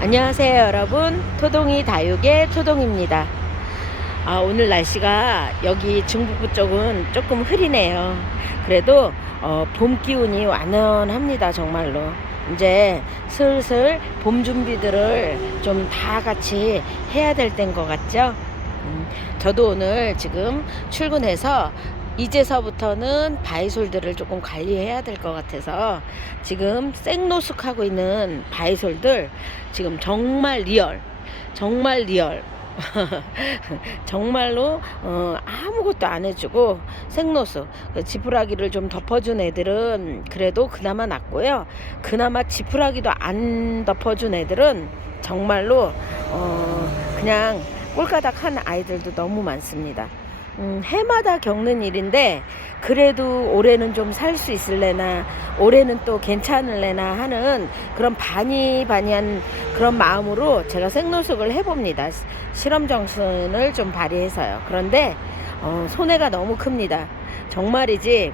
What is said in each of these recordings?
안녕하세요 여러분. 토동이 다육의 토동입니다. 아, 오늘 날씨가 여기 중북부 쪽은 조금 흐리네요. 그래도 어, 봄 기운이 완연합니다 정말로. 이제 슬슬 봄 준비들을 좀 다 같이 해야 될 때인 것 같죠? 음, 저도 오늘 지금 출근해서 이제서부터는 바이솔들을 조금 관리해야 될 것 같아서 지금 생노숙하고 있는 바이솔들 지금 정말 리얼 정말 리얼. 정말로 어, 아무것도 안 해주고 생노숙 그 지푸라기를 좀 덮어준 애들은 그래도 그나마 낫고요. 그나마 지푸라기도 안 덮어준 애들은 정말로 어, 그냥 꼴가닥 한 아이들도 너무 많습니다 음, 해마다 겪는 일인데 그래도 올해는 좀 살 수 있을래나 올해는 또 괜찮을래나 하는 그런 바니바니한 그런 마음으로 제가 생노숙을 해봅니다. 실험 정신을 좀 발휘해서요. 그런데 어, 손해가 너무 큽니다. 정말이지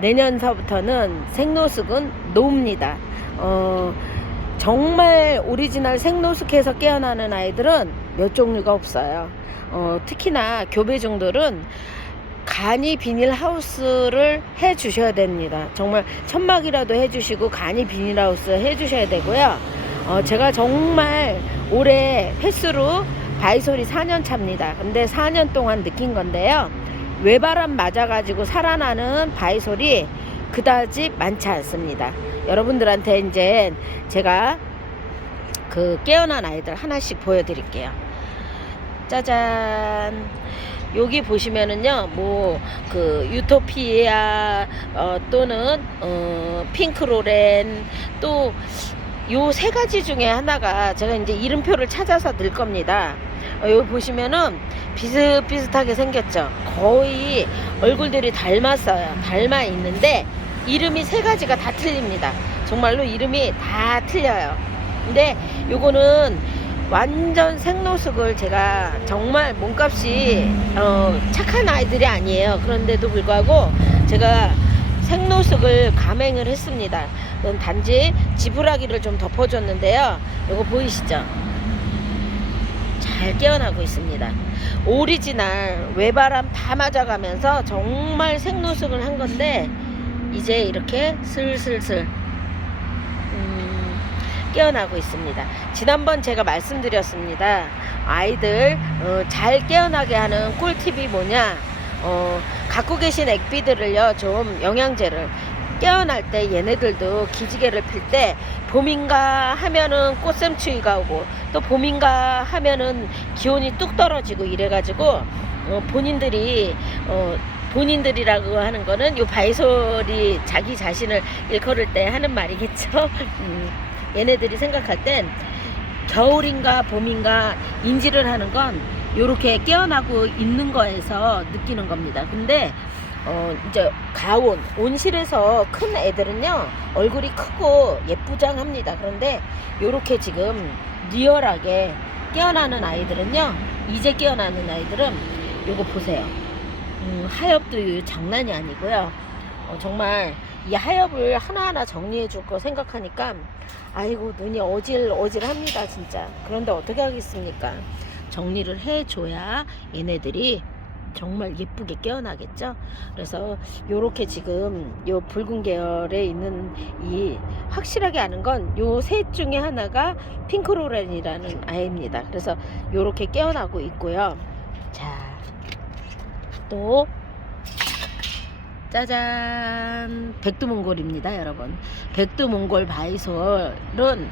내년서부터는 생노숙은 노입니다. 어, 정말 오리지널 생노숙해서 깨어나는 아이들은 몇 종류가 없어요. 어, 특히나 교배종들은 간이 비닐하우스를 해 주셔야 됩니다. 정말 천막이라도 해 주시고 간이 비닐하우스 해 주셔야 되고요. 어, 제가 정말 올해 횟수로 바이솔이 4년 차입니다. 근데 4년 동안 느낀 건데요. 외바람 맞아가지고 살아나는 바이솔이 그다지 많지 않습니다. 여러분들한테 이제 제가 그 깨어난 아이들 하나씩 보여드릴게요. 짜잔. 여기 보시면은요, 뭐, 그, 유토피아, 어, 또는, 어, 핑크로렌, 또, 요 세 가지 중에 하나가 제가 이제 이름표를 찾아서 넣을 겁니다. 어, 여기 보시면은 비슷비슷하게 생겼죠. 거의 얼굴들이 닮았어요. 닮아 있는데, 이름이 세 가지가 다 틀립니다. 정말로 이름이 다 틀려요. 근데 요거는 완전 생노숙을 제가 정말 몸값이 어, 착한 아이들이 아니에요. 그런데도 불구하고 제가 생노숙을 감행을 했습니다. 단지 지푸라기를 좀 덮어줬는데요. 이거 보이시죠? 잘 깨어나고 있습니다. 오리지널 외바람 다 맞아가면서 정말 생노숙을 한 건데 이제 이렇게 슬슬슬 음, 깨어나고 있습니다. 지난번 제가 말씀드렸습니다. 아이들 어, 잘 깨어나게 하는 꿀팁이 뭐냐? 어, 갖고 계신 액비들을요 좀 영양제를 깨어날 때 얘네들도 기지개를 필 때 봄인가 하면은 꽃샘추위가 오고 또 봄인가 하면은 기온이 뚝 떨어지고 이래가지고 어, 본인들이 어, 본인들이라고 하는 거는 요 바이솔이 자기 자신을 일컬을 때 하는 말이겠죠. 음, 얘네들이 생각할 땐 겨울인가 봄인가 인지를 하는 건 요렇게 깨어나고 있는 거에서 느끼는 겁니다. 근데 어 이제 가온 온실에서 큰 애들은요 얼굴이 크고 예쁘장합니다. 그런데 요렇게 지금 리얼하게 깨어나는 아이들은요 이제 깨어나는 아이들은 요거 보세요. 음, 하엽도 장난이 아니고요. 어, 정말 이 하엽을 하나하나 정리해 줄 거 생각하니까 아이고 눈이 어질 어질합니다 진짜. 그런데 어떻게 하겠습니까? 정리를 해줘야 얘네들이 정말 예쁘게 깨어나겠죠. 그래서 요렇게 지금 요 붉은 계열에 있는 이 확실하게 아는 건 요 셋 중에 하나가 핑크로렌이라는 아이입니다. 그래서 요렇게 깨어나고 있고요. 자, 또 짜잔. 백두몽골입니다 여러분. 백두몽골 바이솔은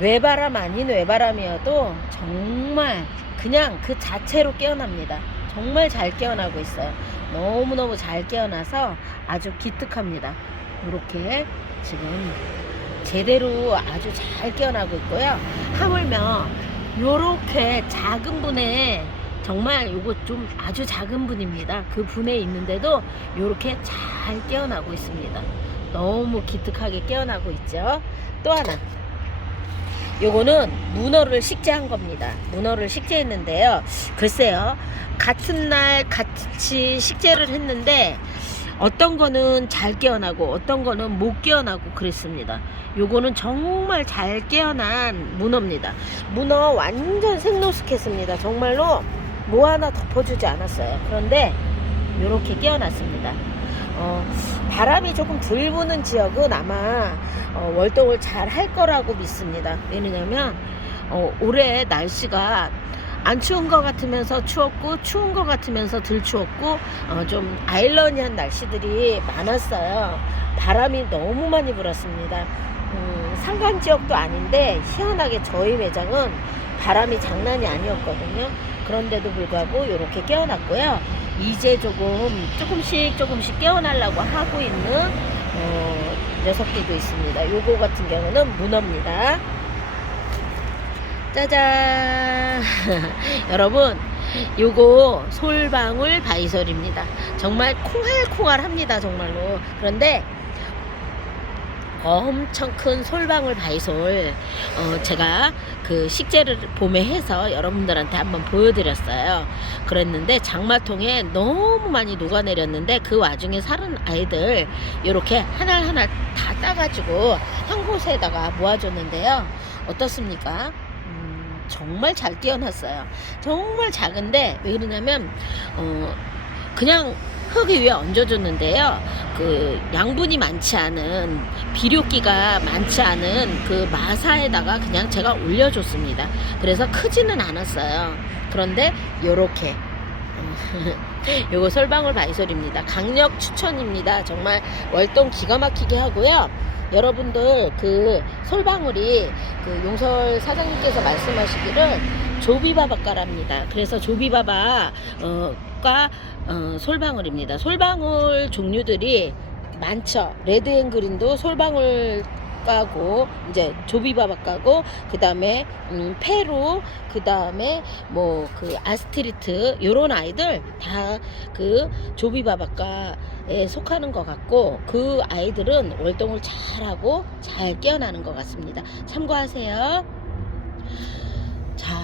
외바람 아닌 외바람이어도 정말 그냥 그 자체로 깨어납니다. 정말 잘 깨어나고 있어요. 너무너무 잘 깨어나서 아주 기특합니다. 이렇게 지금 제대로 아주 잘 깨어나고 있고요. 하물며 요렇게 작은 분에 정말 요거 좀 아주 작은 분입니다. 그 분에 있는데도 요렇게 잘 깨어나고 있습니다. 너무 기특하게 깨어나고 있죠. 또 하나. 요거는 문어를 식재한 겁니다. 문어를 식재했는데요. 글쎄요. 같은 날 같이 식재를 했는데 어떤 거는 잘 깨어나고 어떤 거는 못 깨어나고 그랬습니다. 요거는 정말 잘 깨어난 문어입니다. 문어 완전 생노숙했습니다. 정말로 뭐 하나 덮어주지 않았어요. 그런데 요렇게 깨어났습니다. 어, 바람이 조금 덜 부는 지역은 아마 어, 월동을 잘 할 거라고 믿습니다. 왜냐면 어, 올해 날씨가 안 추운 것 같으면서 추웠고 추운 것 같으면서 덜 추웠고 어, 좀 아일러니한 날씨들이 많았어요. 바람이 너무 많이 불었습니다. 음, 산간 지역도 아닌데 희한하게 저희 매장은 바람이 장난이 아니었거든요. 그런데도 불구하고 이렇게 깨어났고요. 이제 조금 조금씩 조금씩 깨어나려고 하고 있는 어, 녀석들도 있습니다. 요거 같은 경우는 문어입니다. 짜잔 여러분 요거 솔방울 바이솔입니다 정말 콩알콩알합니다 정말로 그런데 엄청 큰 솔방울 바이솔 어, 제가 그 식재를 봄에 해서 여러분들한테 한번 보여드렸어요 그랬는데 장마통에 너무 많이 녹아내렸는데 그 와중에 살은 아이들 이렇게 하나 하나 다 따가지고 한 곳에다가 모아줬는데요 어떻습니까? 음, 정말 잘 깨어났어요. 정말 작은데 왜 그러냐면 어 그냥 흙 위에 얹어줬는데요. 그 양분이 많지 않은 비료기가 많지 않은 그 마사에다가 그냥 제가 올려줬습니다. 그래서 크지는 않았어요. 그런데 요렇게 요거 솔방울 바이솔입니다. 강력 추천입니다. 정말 월동 기가 막히게 하고요. 여러분들 그 솔방울이 그 용설 사장님께서 말씀하시기를 조비바바가랍니다. 그래서 조비바바 어가 어, 솔방울입니다. 솔방울 종류들이 많죠. 레드앤그린도 솔방울 가고 이제 조비바바 가고 그다음에 음, 페루 그다음에 뭐 그 아스트리트 요런 아이들 다 그 조비바바과에 속하는 것 같고 그 아이들은 월동을 잘하고 잘 깨어나는 것 같습니다. 참고하세요. 자,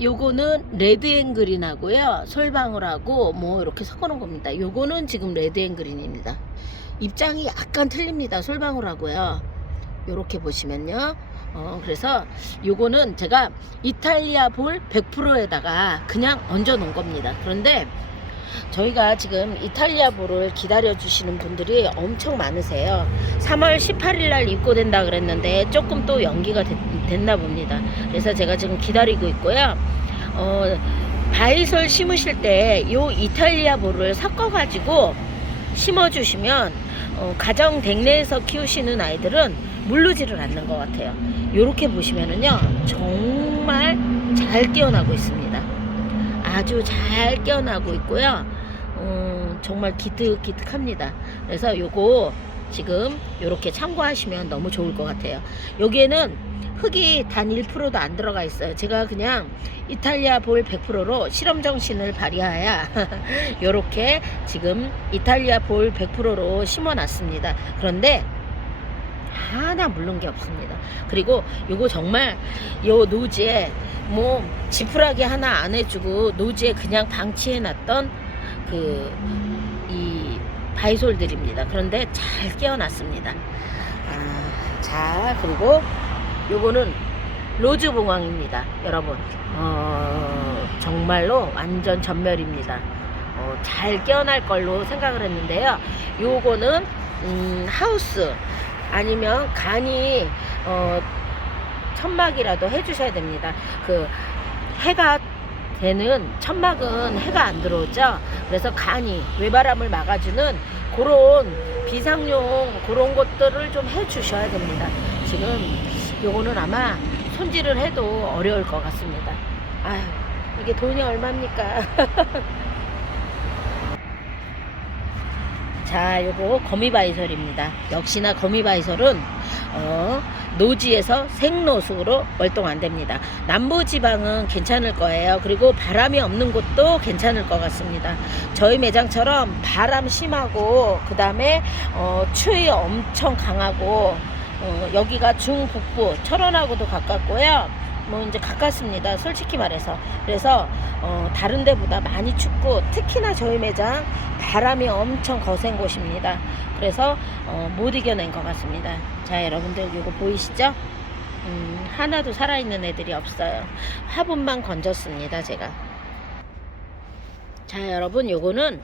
요거는 레드앤그린하고요. 솔방울하고 뭐 이렇게 섞어놓은 겁니다. 요거는 지금 레드앤그린입니다. 입장이 약간 틀립니다. 솔방울하고요. 요렇게 보시면요. 어, 그래서 요거는 제가 이탈리아 볼 100%에다가 그냥 얹어 놓은 겁니다. 그런데 저희가 지금 이탈리아 볼을 기다려 주시는 분들이 엄청 많으세요. 3월 18일 날 입고된다 그랬는데 조금 또 연기가 됐, 나 봅니다. 그래서 제가 지금 기다리고 있고요. 어, 바이솔 심으실 때 요 이탈리아 볼을 섞어 가지고 심어 주시면 어, 가정 댁내에서 키우시는 아이들은 물르지를 않는 것 같아요. 이렇게 보시면은요, 정말 잘 깨어나고 있습니다. 아주 잘 깨어나고 있고요. 어, 정말 기특기특합니다. 그래서 요거 지금 이렇게 참고하시면 너무 좋을 것 같아요. 여기에는 흙이 단 1%도 안 들어가 있어요. 제가 그냥 이탈리아 볼 100%로 실험 정신을 발휘하여 이렇게 지금 이탈리아 볼 100%로 심어 놨습니다. 그런데 하나 물른 게 없습니다. 그리고 요거 정말 요 노지에 뭐 지푸라기 하나 안 해주고 노지에 그냥 방치해 놨던 그 이 바이솔들입니다. 그런데 잘 깨어났습니다. 아, 자 그리고 요거는 로즈 봉황입니다. 여러분 어, 정말로 완전 전멸입니다. 어, 잘 깨어날 걸로 생각을 했는데요. 요거는 음, 하우스 아니면 간이 어, 천막이라도 해주셔야 됩니다. 그 해가 되는 천막은 해가 안 들어오죠. 그래서 간이 외바람을 막아주는 그런 비상용 그런 것들을 좀 해주셔야 됩니다. 지금 요거는 아마 손질을 해도 어려울 것 같습니다. 아유 이게 돈이 얼마입니까? 자, 요거 거미바이설입니다. 역시나 거미바이설은 어, 노지에서 생노숙으로 월동 안 됩니다. 남부지방은 괜찮을 거예요. 그리고 바람이 없는 곳도 괜찮을 것 같습니다. 저희 매장처럼 바람 심하고 그 다음에 어, 추위 엄청 강하고 어, 여기가 중북부 철원하고도 가깝고요. 뭐 이제 가깝습니다. 솔직히 말해서. 그래서 어, 다른 데보다 많이 춥고 특히나 저희 매장 바람이 엄청 거센 곳입니다. 그래서 어, 못 이겨낸 것 같습니다. 자 여러분들 이거 보이시죠? 음, 하나도 살아있는 애들이 없어요. 화분만 건졌습니다. 제가. 자 여러분 요거는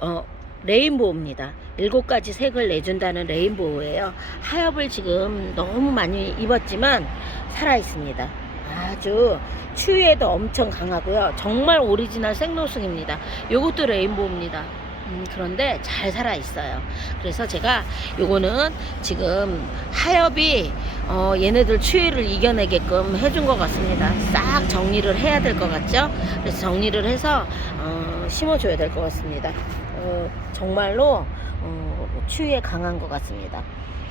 어, 레인보우입니다. 일곱 가지 색을 내준다는 레인보우예요. 하엽을 지금 너무 많이 입었지만 살아 있습니다. 아주 추위에도 엄청 강하고요. 정말 오리지널 생노승입니다. 요것도 레인보우입니다. 음, 그런데 잘 살아 있어요. 그래서 제가 요거는 지금 하엽이 어, 얘네들 추위를 이겨내게끔 해준 것 같습니다. 싹 정리를 해야 될 것 같죠? 그래서 정리를 해서 어, 심어줘야 될 것 같습니다. 어, 정말로 어, 추위에 강한 것 같습니다.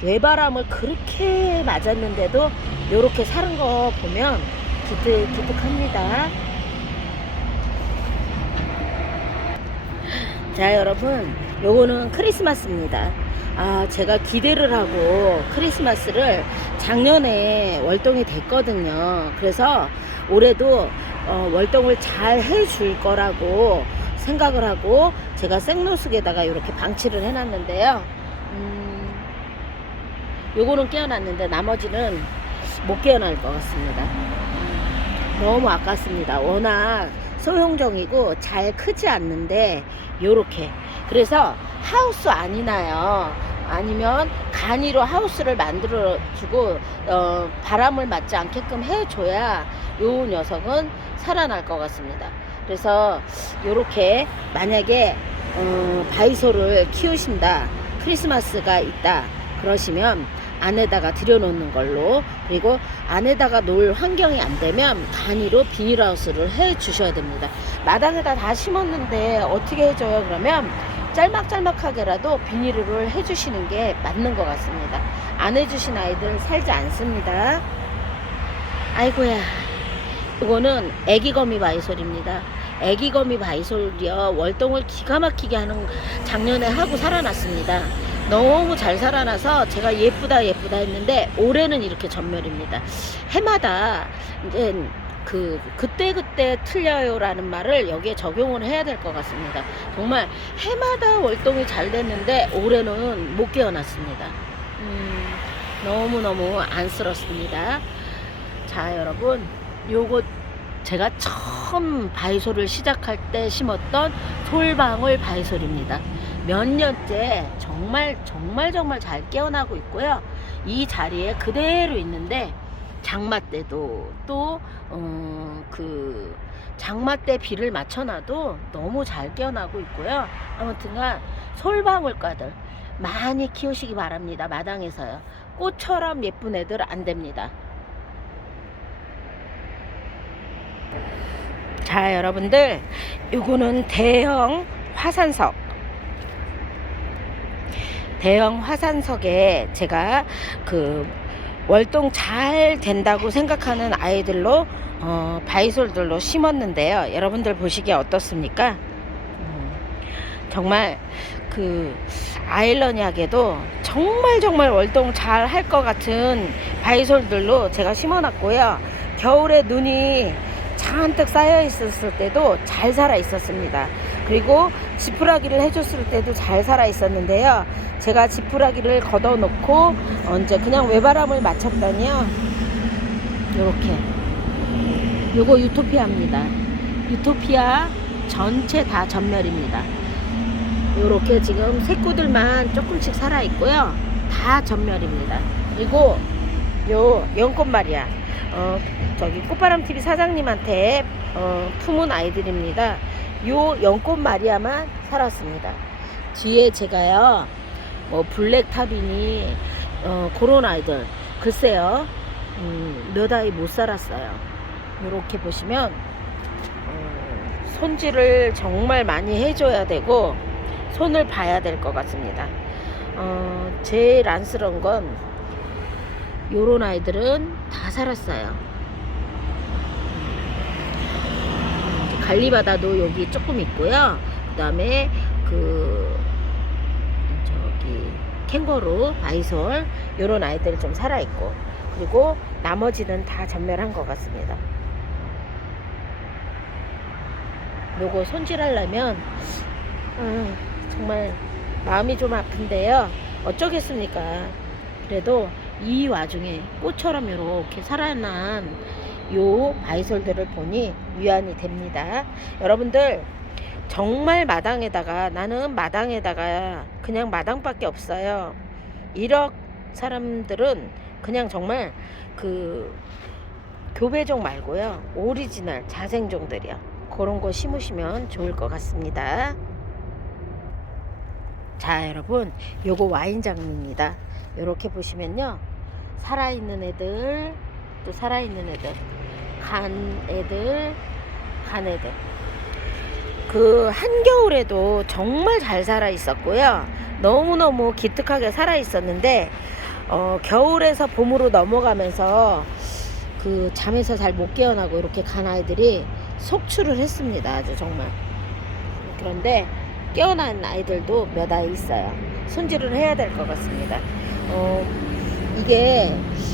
외바람을 그렇게 맞았는데도 이렇게 사는 거 보면 기특, 기특합니다. 자 여러분 요거는 크리스마스입니다. 아 제가 기대를 하고 크리스마스를 작년에 월동이 됐거든요. 그래서 올해도 어, 월동을 잘 해줄 거라고 생각을 하고 제가 생로숙에다가 이렇게 방치를 해놨는데요. 음, 요거는 깨어났는데 나머지는 못 깨어날 것 같습니다. 너무 아깝습니다. 워낙 소형종이고 잘 크지 않는데 요렇게. 그래서 하우스 아니나요? 아니면 간이로 하우스를 만들어 주고 어, 바람을 맞지 않게끔 해줘야 요 녀석은 살아날 것 같습니다. 그래서 요렇게 만약에 어, 바이소를 키우신다. 크리스마스가 있다 그러시면 안에다가 들여놓는 걸로 그리고 안에다가 놓을 환경이 안 되면 단위로 비닐하우스를 해 주셔야 됩니다. 마당에다 다 심었는데 어떻게 해줘요? 그러면 짤막짤막하게라도 비닐을 해주시는 게 맞는 것 같습니다. 안 해주신 아이들 살지 않습니다. 아이고야. 이거는 애기거미 바이솔입니다. 애기거미 바이솔이요. 월동을 기가 막히게 하는 작년에 하고 살아났습니다. 너무 잘 살아나서 제가 예쁘다 예쁘다 했는데 올해는 이렇게 전멸입니다. 해마다 이제 그 그때 그때 틀려요라는 말을 여기에 적용을 해야 될 것 같습니다. 정말 해마다 월동이 잘 됐는데 올해는 못 깨어났습니다. 음, 너무 너무 안쓰럽습니다. 자 여러분 요거 제가 처음 바이솔을 시작할 때 심었던 솔방울 바이솔입니다. 몇 년째 정말 정말 정말 잘 깨어나고 있고요. 이 자리에 그대로 있는데 장마 때도 또 어, 그 장마 때 비를 맞춰놔도 너무 잘 깨어나고 있고요. 아무튼간 솔방울과들 많이 키우시기 바랍니다. 마당에서요. 꽃처럼 예쁜 애들 안 됩니다. 자 여러분들 요거는 대형 화산석 대형 화산석에 제가 그 월동 잘 된다고 생각하는 아이들로 어, 바이솔들로 심었는데요. 여러분들 보시기에 어떻습니까? 음, 정말 그 아일러니하게도 정말 정말 월동 잘 할 것 같은 바이솔들로 제가 심어놨고요. 겨울에 눈이 잔뜩 쌓여 있었을 때도 잘 살아 있었습니다. 그리고 지푸라기를 해줬을 때도 잘 살아 있었는데요. 제가 지푸라기를 걷어놓고 언제 그냥 외바람을 맞췄더니요. 요렇게 요거 유토피아입니다. 유토피아 전체 다 전멸입니다. 요렇게 지금 새꾸들만 조금씩 살아 있고요. 다 전멸입니다. 그리고 요 연꽃 말이야. 어, 저기 꽃바람 TV 사장님한테 어, 품은 아이들입니다. 요 연꽃 마리아만 살았습니다. 뒤에 제가요, 뭐 블랙 타빈이 어, 그런 아이들 글쎄요, 음, 몇 아이 못 살았어요. 이렇게 보시면 어, 손질을 정말 많이 해줘야 되고 손을 봐야 될 것 같습니다. 어, 제일 안쓰러운 건 요런 아이들은 다 살았어요. 갈리바다도 여기 조금 있고요. 그 다음에 그 저기 캥거루, 바이솔 요런 아이들 좀 살아 있고 그리고 나머지는 다 전멸한 것 같습니다. 요거 손질하려면 아, 정말 마음이 좀 아픈데요. 어쩌겠습니까? 그래도 이 와중에 꽃처럼 이렇게 살아난 요 바이솔들을 보니 위안이 됩니다. 여러분들 정말 마당에다가 나는 마당에다가 그냥 마당밖에 없어요. 1억 사람들은 그냥 정말 그 교배종 말고요. 오리지널 자생종들이요. 그런 거 심으시면 좋을 것 같습니다. 자, 여러분, 요거 와인 장미입니다. 요렇게 보시면요. 살아있는 애들, 또 살아있는 애들, 간 애들, 간 애들. 그 한겨울에도 정말 잘 살아 있었고요. 너무너무 기특하게 살아 있었는데, 어, 겨울에서 봄으로 넘어가면서 그 잠에서 잘 못 깨어나고 이렇게 간 아이들이 속출을 했습니다. 아주 정말. 그런데 깨어난 아이들도 몇 아이 있어요. 손질을 해야 될 것 같습니다. 어, 이게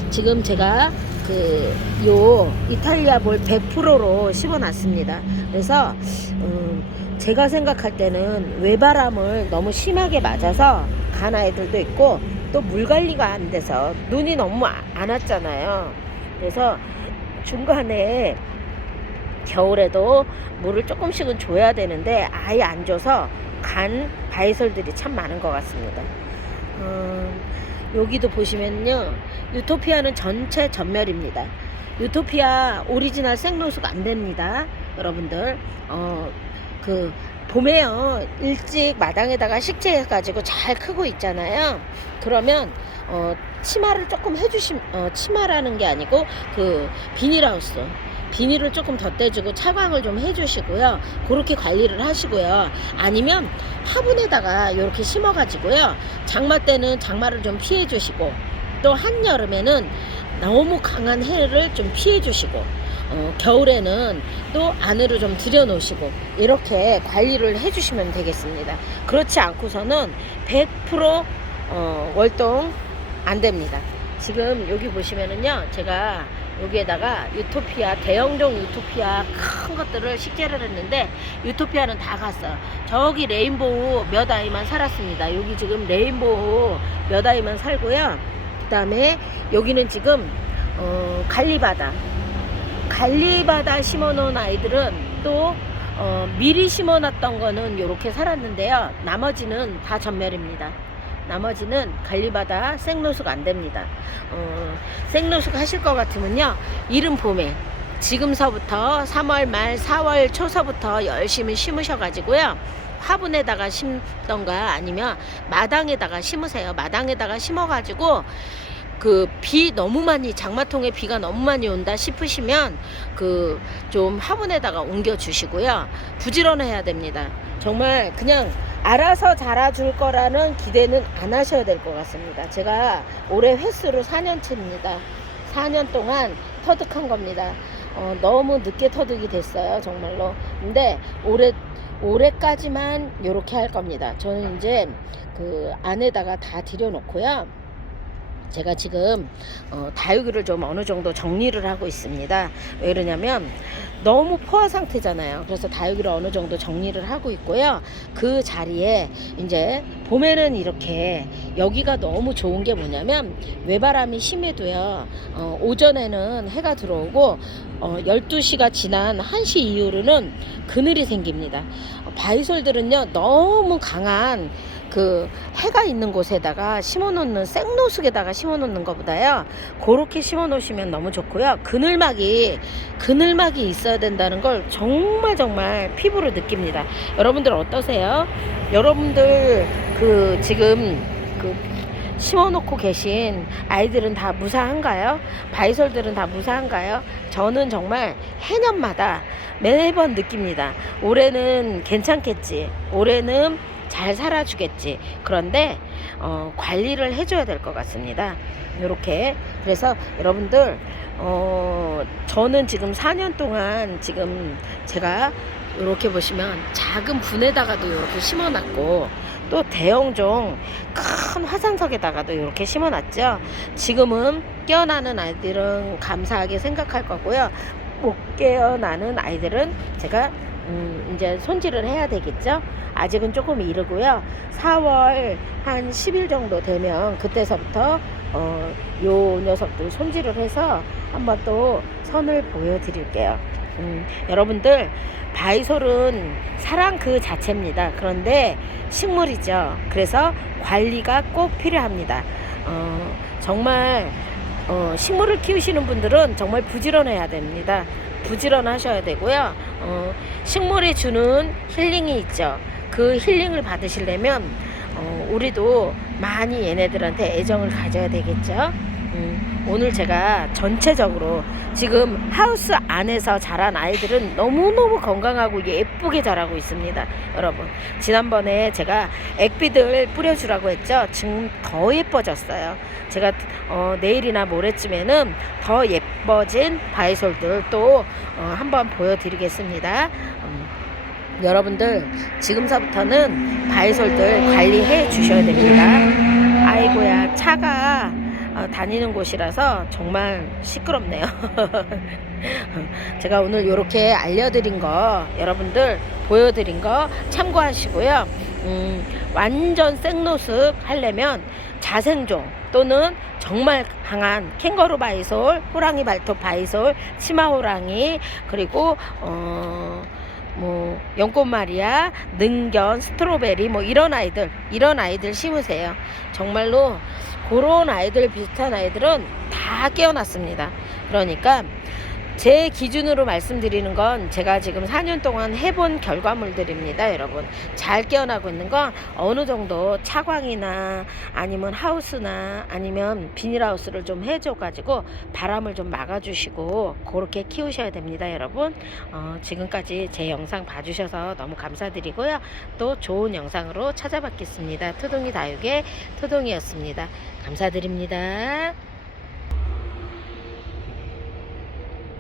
지금 제가 그 요 이탈리아 볼 100%로 심어놨습니다. 그래서 음, 제가 생각할 때는 외바람을 너무 심하게 맞아서 간 아이들도 있고 또 물 관리가 안 돼서 눈이 너무 아- 안 왔잖아요. 그래서 중간에 겨울에도 물을 조금씩은 줘야 되는데 아예 안 줘서 간 바이솔들이 참 많은 것 같습니다. 음, 여기도 보시면요. 유토피아는 전체 전멸입니다. 유토피아 오리지널 생로수가 안 됩니다. 여러분들. 어, 그, 봄에요. 일찍 마당에다가 식재해 가지고 잘 크고 있잖아요. 그러면, 어, 치마를 조금 해주심, 어, 치마라는 게 아니고, 그, 비닐하우스. 비닐을 조금 덧대주고 차광을 좀 해주시고요. 그렇게 관리를 하시고요. 아니면 화분에다가 이렇게 심어가지고요. 장마 때는 장마를 좀 피해주시고 또 한여름에는 너무 강한 해를 좀 피해주시고 어, 겨울에는 또 안으로 좀 들여놓으시고 이렇게 관리를 해주시면 되겠습니다. 그렇지 않고서는 100% 어, 월동 안 됩니다. 지금 여기 보시면은요, 제가 여기에다가 유토피아, 대형종 유토피아 큰 것들을 식재를 했는데, 유토피아는 다 갔어요. 저기 레인보우 몇 아이만 살았습니다. 여기 지금 레인보우 몇 아이만 살고요. 그 다음에 여기는 지금, 어, 갈리바다. 갈리바다 심어놓은 아이들은 또, 어, 미리 심어놨던 거는 이렇게 살았는데요. 나머지는 다 전멸입니다. 나머지는 갈리바다 생로수가 안 됩니다. 어, 생로수가 하실 것 같으면요. 이른 봄에 지금서부터 3월 말 4월 초서부터 열심히 심으셔가지고요. 화분에다가 심던가 아니면 마당에다가 심으세요. 마당에다가 심어가지고 그 비 너무 많이 장마통에 비가 너무 많이 온다 싶으시면 그 좀 화분에다가 옮겨 주시고요. 부지런해야 됩니다. 정말 그냥 알아서 자라줄 거라는 기대는 안 하셔야 될 것 같습니다. 제가 올해 횟수로 4년째입니다. 4년 동안 터득한 겁니다. 어, 너무 늦게 터득이 됐어요, 정말로. 근데 올해 올해까지만 이렇게 할 겁니다. 저는 이제 그 안에다가 다 들여놓고요. 제가 지금 어, 다육이를 좀 어느 정도 정리를 하고 있습니다. 왜 그러냐면 너무 포화 상태잖아요. 그래서 다육이를 어느 정도 정리를 하고 있고요. 그 자리에 이제 봄에는 이렇게 여기가 너무 좋은 게 뭐냐면 외바람이 심해도요. 어, 오전에는 해가 들어오고 어, 12시가 지난 1시 이후로는 그늘이 생깁니다. 어, 바이솔들은요. 너무 강한 그 해가 있는 곳에다가 심어놓는 생노숙에다가 심어놓는 것보다요 그렇게 심어놓으시면 너무 좋고요 그늘막이 그늘막이 있어야 된다는 걸 정말 정말 피부로 느낍니다 여러분들 어떠세요 여러분들 그 지금 그 심어놓고 계신 아이들은 다 무사한가요? 바이솔들은 다 무사한가요? 저는 정말 해년마다 매번 느낍니다. 올해는 괜찮겠지. 올해는 잘 살아주겠지. 그런데 어, 관리를 해줘야 될 것 같습니다. 이렇게 그래서 여러분들 어, 저는 지금 4년 동안 지금 제가 이렇게 보시면 작은 분에다가도 이렇게 심어놨고 또 대형종 큰 화산석에다가도 이렇게 심어놨죠. 지금은 깨어나는 아이들은 감사하게 생각할 거고요. 못 깨어나는 아이들은 제가 음, 이제 손질을 해야 되겠죠. 아직은 조금 이르고요. 4월 한 10일 정도 되면 그때서부터 어, 요 녀석들 손질을 해서 한번 또 선을 보여드릴게요. 음, 여러분들 바이솔은 사랑 그 자체입니다. 그런데 식물이죠. 그래서 관리가 꼭 필요합니다. 어, 정말 어, 식물을 키우시는 분들은 정말 부지런해야 됩니다. 부지런하셔야 되고요. 어, 식물이 주는 힐링이 있죠. 그 힐링을 받으시려면 어, 우리도 많이 얘네들한테 애정을 가져야 되겠죠. 음, 오늘 제가 전체적으로 지금 하우스 안에서 자란 아이들은 너무너무 건강하고 예쁘게 자라고 있습니다. 여러분. 지난번에 제가 액비들 뿌려주라고 했죠. 지금 더 예뻐졌어요. 제가 어, 내일이나 모레쯤에는 더 예뻐진 바이솔들 또 어, 한번 보여드리겠습니다. 음, 여러분들 지금서부터는 바이솔들 관리해 주셔야 됩니다. 아이고야 차가 어, 다니는 곳이라서 정말 시끄럽네요. 제가 오늘 이렇게 알려드린 거 여러분들 보여드린 거 참고하시고요. 음, 완전 생노숙 하려면 자생종 또는 정말 강한 캥거루 바이솔, 호랑이 발톱 바이솔, 치마 호랑이 그리고 어. 뭐 연꽃마리아, 능견, 스트로베리 뭐 이런 아이들 이런 아이들 심으세요. 정말로 그런 아이들 비슷한 아이들은 다 깨어났습니다. 그러니까 제 기준으로 말씀드리는 건 제가 지금 4년 동안 해본 결과물들입니다, 여러분. 잘 깨어나고 있는 건 어느 정도 차광이나 아니면 하우스나 아니면 비닐하우스를 좀 해줘가지고 바람을 좀 막아주시고 그렇게 키우셔야 됩니다, 여러분. 어, 지금까지 제 영상 봐주셔서 너무 감사드리고요. 또 좋은 영상으로 찾아뵙겠습니다. 토동이 다육의 토동이었습니다. 감사드립니다.